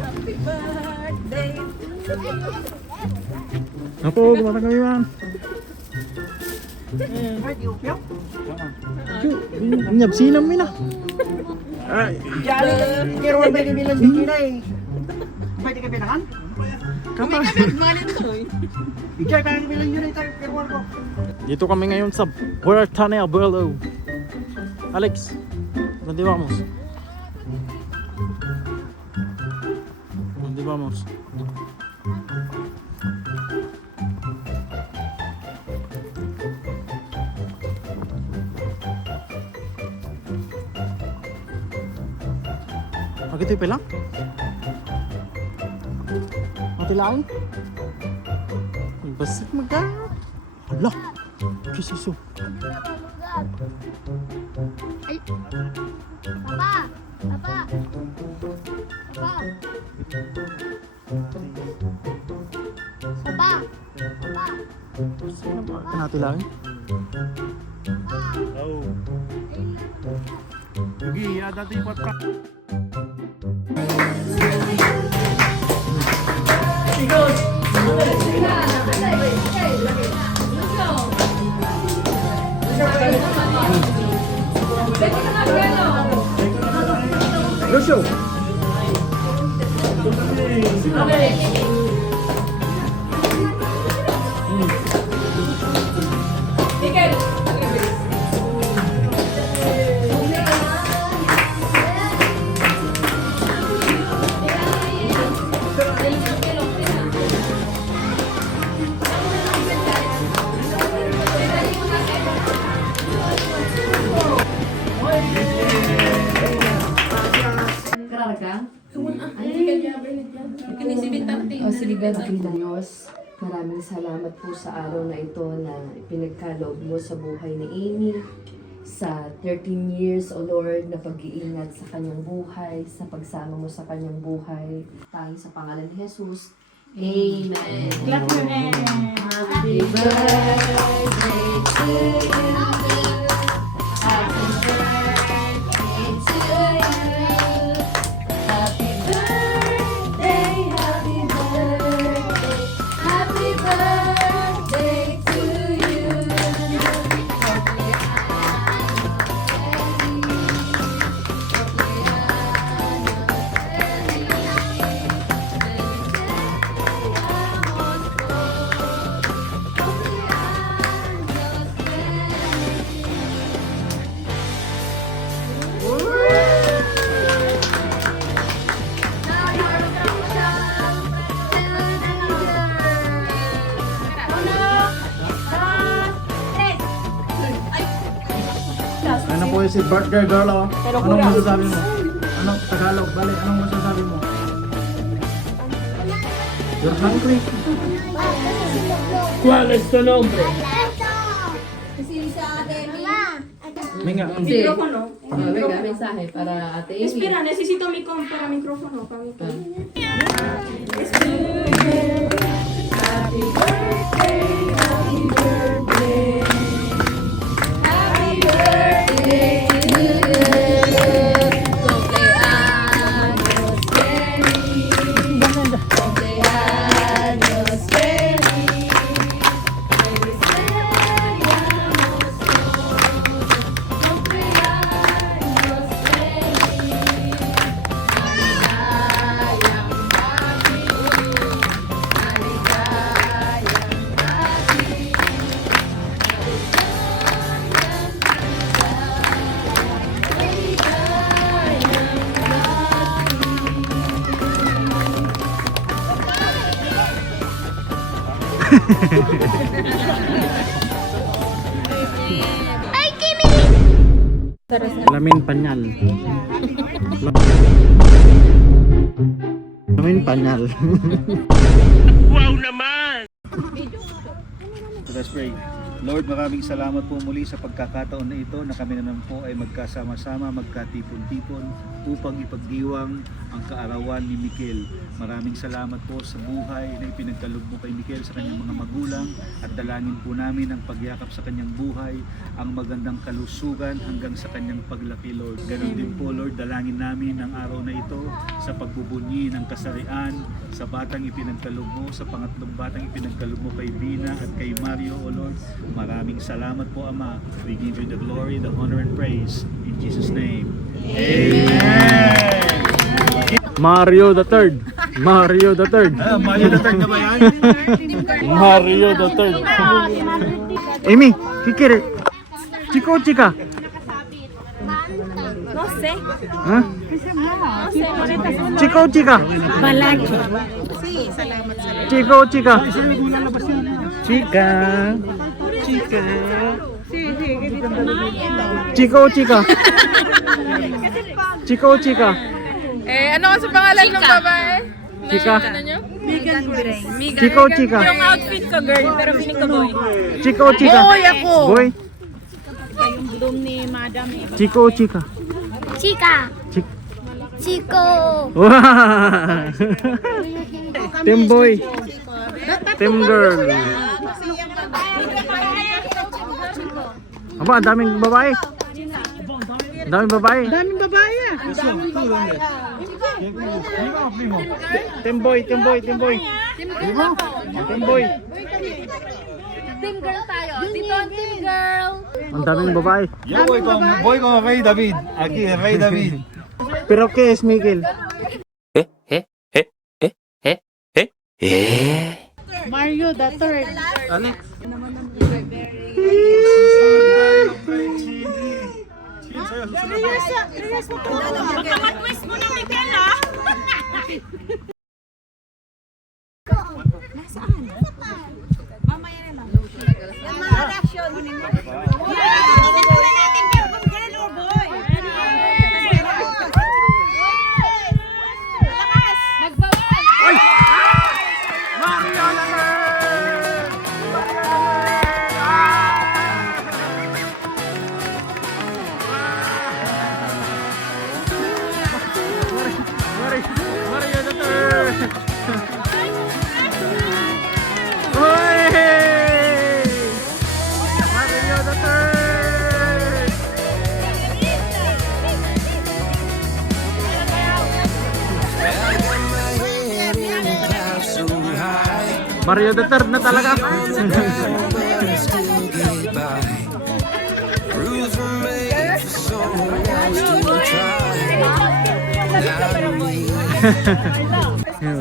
Happy birthday. Ako, kumata kami man. Nyab sinam mina. Ay, Kira ba yung bilang di na eh? Pwede ka pinakan? kama. Malin to eh. Ikaw pa yung bilang yun ay kira ko. Dito kami ngayon sa Puerto Abuelo. Alex, ¿dónde vamos? ¿Dónde vamos? Bakit ito lang? Mati lang? Basit magka. Hala, kisiso. Ay. Papa! Papa! Papa! Papa! Papa! Kanati lang? Oh. Sige, dati pa ka. Lucio! O sige, Diyos, maraming salamat po sa araw na ito na pinagkaloob mo sa buhay ni Amy. Sa 13 years, O Lord, na pag-iingat sa kanyang buhay, sa pagsama mo sa kanyang buhay. Tanging sa pangalan ni Jesus. Amen. Clap your hands. Happy birthday to you. Happy birthday to you. Happy birthday, happy birthday, happy birthday to you. Ano po si birthday girl oh? Anong masasabi mo? Anong Tagalog? Bale, anong masasabi mo? You're hungry? ¿Cuál es tu nombre? Minga. Micrófono. Venga, mensaje para Ate Amy. Espera, necesito para micrófono. Para Happy birthday, happy birthday, happy birthday to you. Cumpleaños feliz, cumpleaños feliz, feliz cumpleaños todos, cumpleaños feliz, maligayang Lamin panyal. Lamin panyal. Wow naman! Let's pray. Lord, maraming salamat po muli sa pagkakataon na ito na kami naman po ay magkasama-sama, magkatipon-tipon upang ipagdiwang ang kaarawan ni Mikel. Maraming salamat po sa buhay na ipinagkaloob mo kay Mikel sa kanyang mga magulang, at dalangin po namin ang pagyakap sa kanyang buhay, ang magandang kalusugan hanggang sa kanyang paglaki, Lord. Ganon din po, Lord, dalangin namin ang araw na ito sa pagbubunyi ng kasarian sa batang ipinagkaloob mo, sa pangatlong batang ipinagkaloob mo kay Bina at kay Mario, O Lord. Maraming salamat po, Ama. We give you the glory, the honor, and praise. In Jesus' name. Amen! Mario the Third. Mario the Third. Mario the Third na ba yan? Mario the Third. Amy, kikir. Chico, chika. No sé. Ha? Chico, chika. Chico, chika. Chika. Chika. Chico, chika. Chico, chika. Ano kasi pangalan ng babae? Chika. Megan Gray. Chico, chika. Yung outfit ko girl, pero feeling ko boy. Chico, chika. Boy ako. Boy. Yung bloom ni Madam eh. Chico, chika. Chica. Chick. Chico. Wow. Team boy. Team girl. Aba, ang daming babae. Ang daming babae. Daming babae ah. Team boy, team boy, team boy. Team boy. Team girl tayo. Dito ang team girl. Ang daming babae. Yo, boy ko Rey David. Aquí, Rey David. Pero ¿qué es Miguel? Mario the Third. Alex. Baka matwist mo na Mikel ah. Mario the Third. Hey! Mario the Third. Mario the Third na talaga.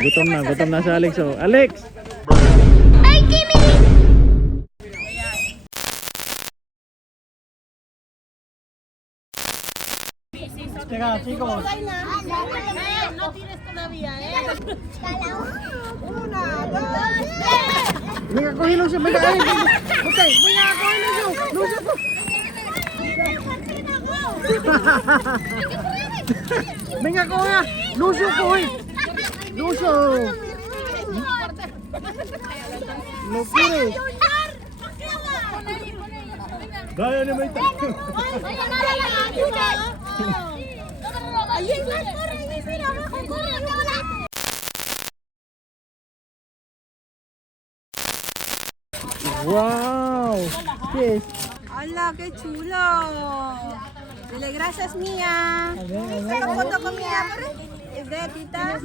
Gutom na si Alex. Oh. Alex! Ay, Kimi! Teka, chicos. Venga, cógelo, venga, okay, venga, cógelo, Lucio. Venga, coge, Lucio, coge. Lucio. No quieres. Gaya na may tayo. Wow! Yes. Hola, qué chulo. Dile gracias mía. Esta foto con mi amor. Es de tita.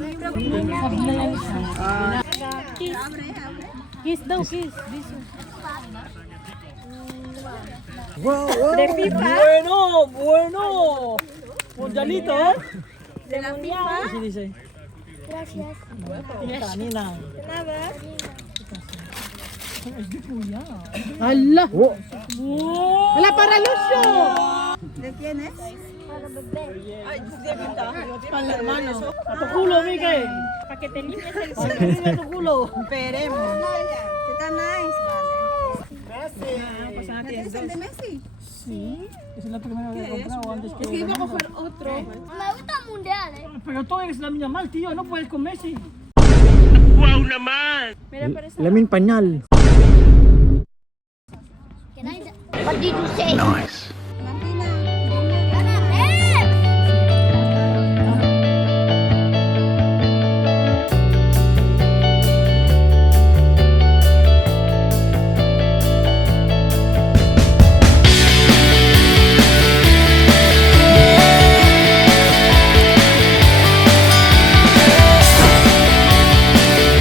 Kiss daw, kiss. Wow, wow. De FIFA. Bueno. Mundialito. De la FIFA. ¿Qué dice? Gracias. Kanina. Nada. ¡Hala! Oh. ¡Hala para Lucio! ¿De quién es? Para bebé. Para el hermano. ¡A tu culo, Mike! Para que te limpies el ¡A tu culo! Esperemos. Está nice, vale. Gracias. ¿Tienes el de Messi? Sí. Esa es la primera vez que he comprado antes que... Es que iba a coger otro. Me gusta el mundial, Pero tú eres la niña mal, tío. No puedes con Messi. Wow naman! Mira, parece. Lamin pañal. What did you say? Nice.